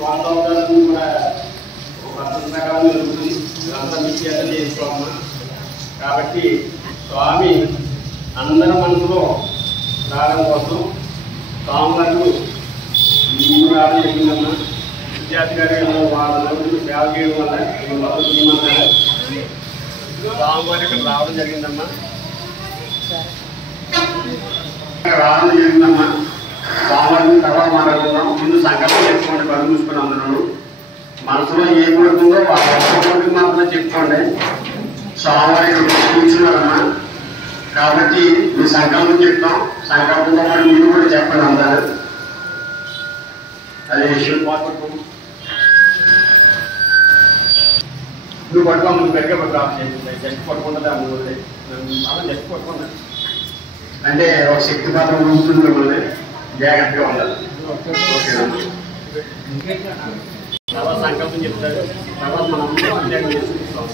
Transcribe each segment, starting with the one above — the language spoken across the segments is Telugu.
వాతావరణం కూడా ఒక పద్ధతి ప్రకారం జరుగుతుంది. ఇదంతా మీ చేత చేసుకోమ్మా. కాబట్టి స్వామి అందరి మనసులో రావడం కోసం స్వామివారు మీకు రావడం జరిగిందమ్మా. విద్యార్థి గారి వాళ్ళ సేవ చేయడం వల్ల మొదలు చేయమన్నారు. స్వామివారి ఇక్కడ రావడం జరిగిందమ్మా. స్వామివారిని తర్వాత మాట్లాడుకుందాం. ముందు సంకల్పం చెప్పుకోండి. కళ్ళు మూసుకొని అందరూ మనసులో ఏం పడుతుందో వాళ్ళకి మాత్రం చెప్పుకోండి. స్వామివారి కూర్చున్నారమ్మా. కాబట్టి మీ సంకల్పం చెప్తాం. సంకల్పంతో పాటు మీరు కూడా చెప్పండి అందరు. అదే విషయం పట్టుకో. నువ్వు పట్టుకో. ముందు పెరిగే పట్టుకో. జస్ట్ పట్టుకుంటుంది అందులో అలా జస్ట్ పట్టుకుంటా. అంటే ఒక శక్తి పాత్ర ఉంటుంది మిమ్మల్ని. జాగ్రత్తగా ఉండాలి. తర్వాత సంకల్పం చెప్తారు. తర్వాత మనం అధ్యాయం చేసుకుంటాం.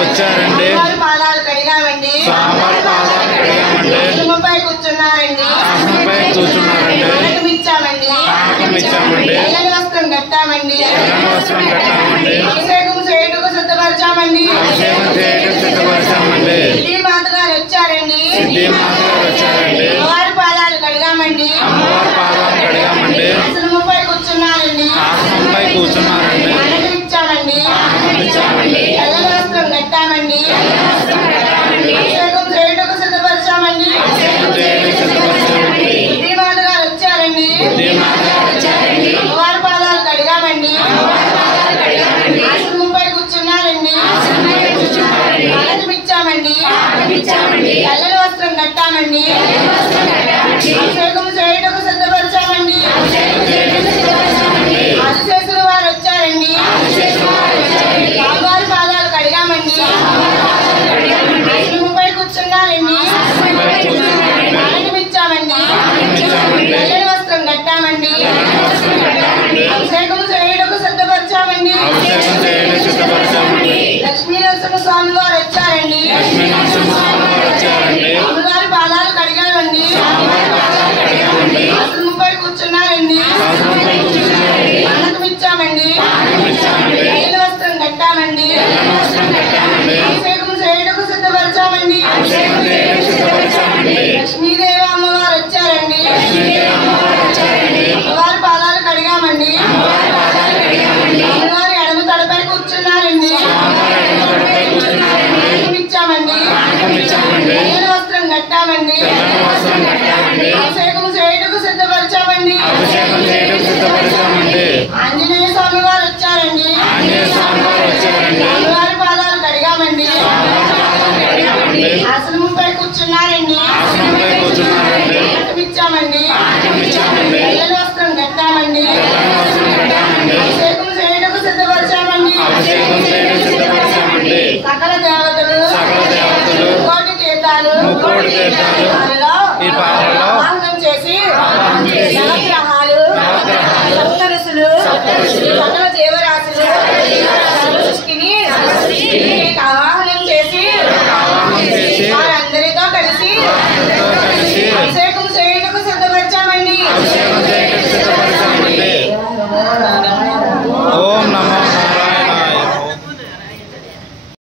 వచ్చారండి. పాదాలు కడిగామండి. ఆసనంపై కూర్చున్నారండి. ఇచ్చామండి. వస్త్రం కట్టామండి. అభిషేకం చేయటకు సిద్ధపరిచామండి. సిద్ధి మాత గారు వచ్చారండి. వారి పాదాలు కడిగామండి. ఆసనంపై కూర్చున్నారండి. ఇచ్చామండి. వస్త్రం కట్టామండి. అభిషేకం చేయటకు సిద్ధపరిచామండి. సిద్ధి మాత గారు వచ్చారండి. వారి పాదాలు కడిగామండి. ఆసనంపై కూర్చున్నారండి. ఇచ్చామండి. తెల్లని వస్త్రం కట్టామండి.